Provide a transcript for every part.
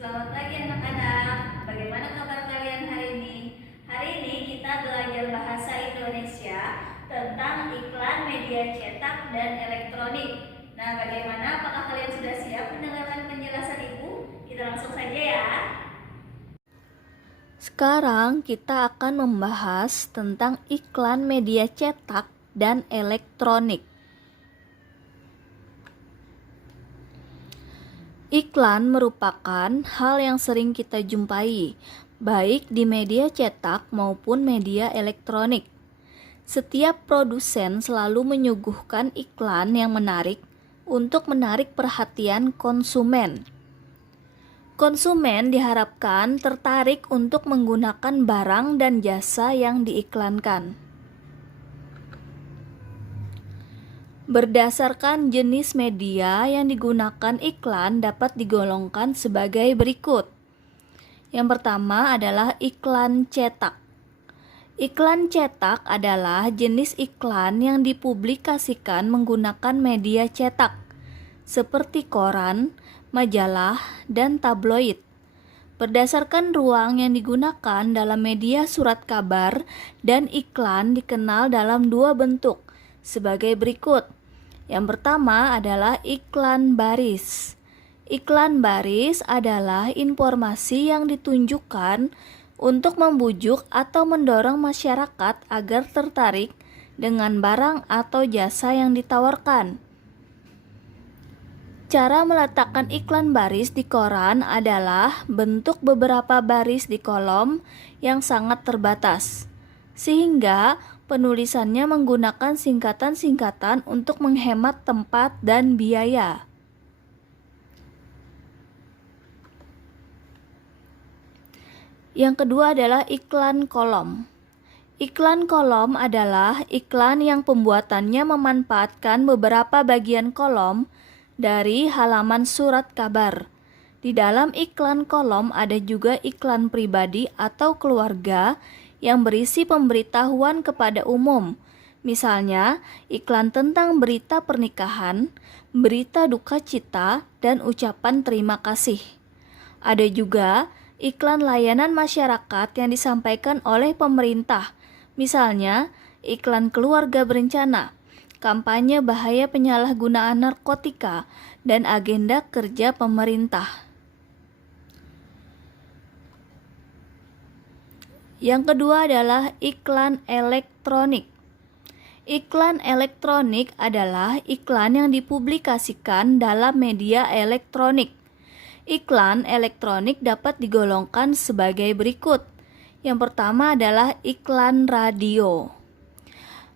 Selamat pagi anak-anak. Bagaimana kabar kalian hari ini? Hari ini kita belajar bahasa Indonesia tentang iklan media cetak dan elektronik. Nah, bagaimana? Apakah kalian sudah siap mendengarkan penjelasan Ibu? Kita langsung saja ya. Sekarang kita akan membahas tentang iklan media cetak dan elektronik. Iklan merupakan hal yang sering kita jumpai, baik di media cetak maupun media elektronik. Setiap produsen selalu menyuguhkan iklan yang menarik untuk menarik perhatian konsumen. Konsumen diharapkan tertarik untuk menggunakan barang dan jasa yang diiklankan. Berdasarkan jenis media yang digunakan, iklan dapat digolongkan sebagai berikut. Yang pertama adalah iklan cetak. Iklan cetak adalah jenis iklan yang dipublikasikan menggunakan media cetak, seperti koran, majalah, dan tabloid. Berdasarkan ruang yang digunakan dalam media surat kabar dan iklan dikenal dalam dua bentuk sebagai berikut. Yang pertama adalah iklan baris. Iklan baris adalah informasi yang ditunjukkan untuk membujuk atau mendorong masyarakat agar tertarik dengan barang atau jasa yang ditawarkan. Cara meletakkan iklan baris di koran adalah bentuk beberapa baris di kolom yang sangat terbatas, sehingga penulisannya menggunakan singkatan-singkatan untuk menghemat tempat dan biaya. Yang kedua adalah iklan kolom. Iklan kolom adalah iklan yang pembuatannya memanfaatkan beberapa bagian kolom dari halaman surat kabar. Di dalam iklan kolom ada juga iklan pribadi atau keluarga yang berisi pemberitahuan kepada umum. Misalnya, iklan tentang berita pernikahan, berita duka cita, dan ucapan terima kasih. Ada juga iklan layanan masyarakat yang disampaikan oleh pemerintah. Misalnya, iklan keluarga berencana, kampanye bahaya penyalahgunaan narkotika, dan agenda kerja pemerintah. Yang kedua adalah iklan elektronik. Iklan elektronik adalah iklan yang dipublikasikan dalam media elektronik. Iklan elektronik dapat digolongkan sebagai berikut. Yang pertama adalah iklan radio.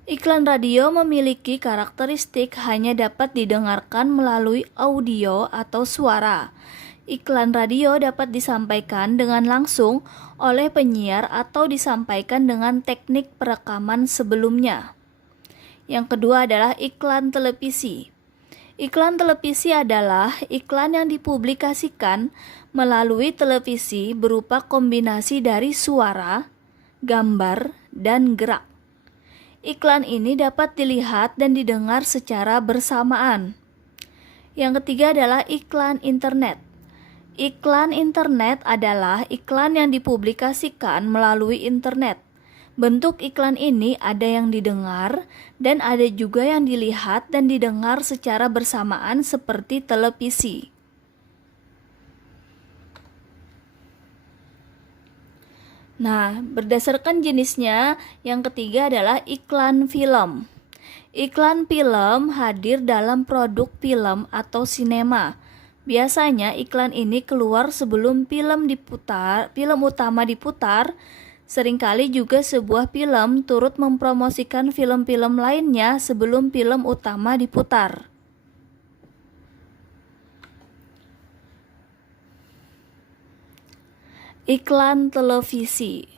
Iklan radio memiliki karakteristik hanya dapat didengarkan melalui audio atau suara. Iklan radio dapat disampaikan dengan langsung oleh penyiar atau disampaikan dengan teknik perekaman sebelumnya. Yang kedua adalah iklan televisi. Iklan televisi adalah iklan yang dipublikasikan melalui televisi berupa kombinasi dari suara, gambar, dan gerak. Iklan ini dapat dilihat dan didengar secara bersamaan. Yang ketiga adalah iklan internet. Iklan internet adalah iklan yang dipublikasikan melalui internet. Bentuk iklan ini ada yang didengar dan ada juga yang dilihat dan didengar secara bersamaan seperti televisi. Nah, berdasarkan jenisnya, yang ketiga adalah iklan film. Iklan film hadir dalam produk film atau sinema. Biasanya iklan ini keluar sebelum film utama diputar. Seringkali juga sebuah film turut mempromosikan film-film lainnya sebelum film utama diputar. Iklan televisi.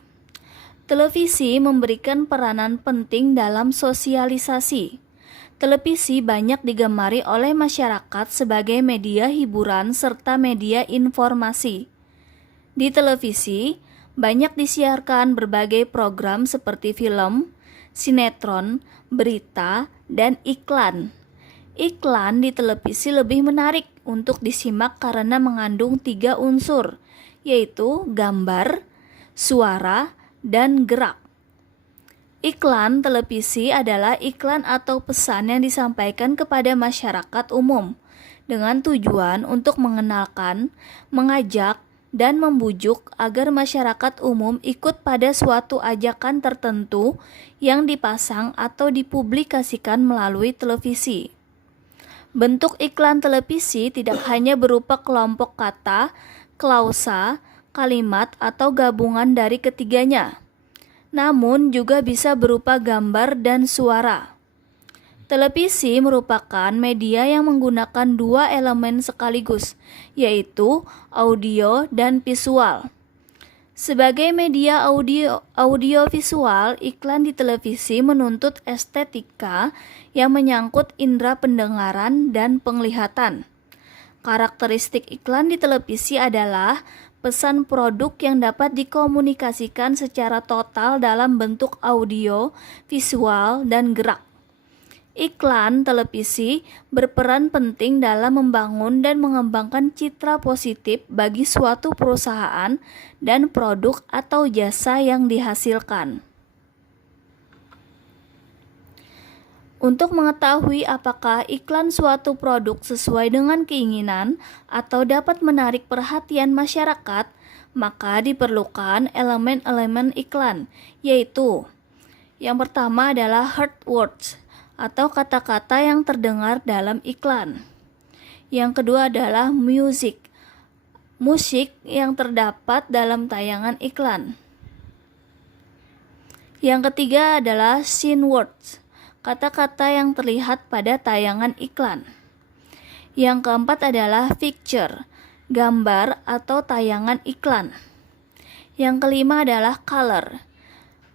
Televisi memberikan peranan penting dalam sosialisasi. Televisi banyak digemari oleh masyarakat sebagai media hiburan serta media informasi. Di televisi, banyak disiarkan berbagai program seperti film, sinetron, berita, dan iklan. Iklan di televisi lebih menarik untuk disimak karena mengandung 3 unsur, yaitu gambar, suara, dan gerak. Iklan televisi adalah iklan atau pesan yang disampaikan kepada masyarakat umum dengan tujuan untuk mengenalkan, mengajak, dan membujuk agar masyarakat umum ikut pada suatu ajakan tertentu yang dipasang atau dipublikasikan melalui televisi. Bentuk iklan televisi tidak hanya berupa kelompok kata, klausa, kalimat, atau gabungan dari ketiganya, namun juga bisa berupa gambar dan suara. Televisi merupakan media yang menggunakan 2 elemen sekaligus, yaitu audio dan visual. Sebagai media audiovisual, iklan di televisi menuntut estetika yang menyangkut indera pendengaran dan penglihatan. Karakteristik iklan di televisi adalah pesan produk yang dapat dikomunikasikan secara total dalam bentuk audio, visual, dan gerak. Iklan televisi berperan penting dalam membangun dan mengembangkan citra positif bagi suatu perusahaan dan produk atau jasa yang dihasilkan. Untuk mengetahui apakah iklan suatu produk sesuai dengan keinginan atau dapat menarik perhatian masyarakat, maka diperlukan elemen-elemen iklan, yaitu yang pertama adalah heard words atau kata-kata yang terdengar dalam iklan. Yang kedua adalah musik yang terdapat dalam tayangan iklan. Yang ketiga adalah scene words, kata-kata yang terlihat pada tayangan iklan. Yang keempat adalah picture, gambar atau tayangan iklan. Yang kelima adalah color,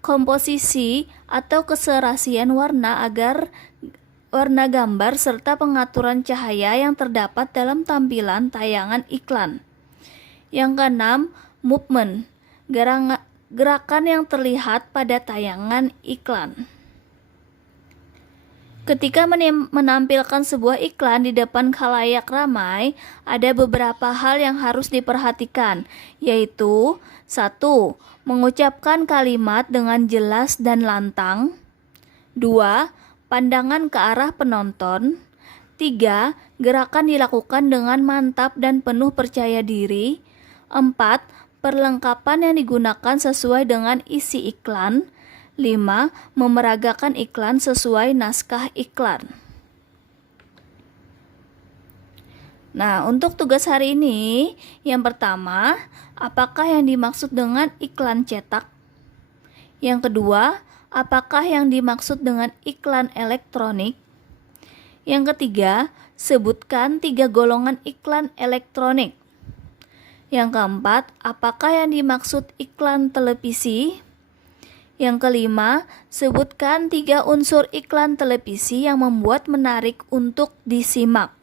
komposisi atau keserasian warna agar warna gambar serta pengaturan cahaya yang terdapat dalam tampilan tayangan iklan. Yang keenam, movement, gerakan yang terlihat pada tayangan iklan. Ketika menampilkan sebuah iklan di depan khalayak ramai, ada beberapa hal yang harus diperhatikan, yaitu 1. Mengucapkan kalimat dengan jelas dan lantang. 2. Pandangan ke arah penonton. 3. Gerakan dilakukan dengan mantap dan penuh percaya diri. 4. Perlengkapan yang digunakan sesuai dengan isi iklan. 5. Memeragakan iklan sesuai naskah iklan. Nah, untuk tugas hari ini, yang pertama, apakah yang dimaksud dengan iklan cetak? Yang kedua, apakah yang dimaksud dengan iklan elektronik? Yang ketiga, sebutkan 3 golongan iklan elektronik. Yang keempat, apakah yang dimaksud iklan televisi? Yang kelima, sebutkan 3 unsur iklan televisi yang membuat menarik untuk disimak.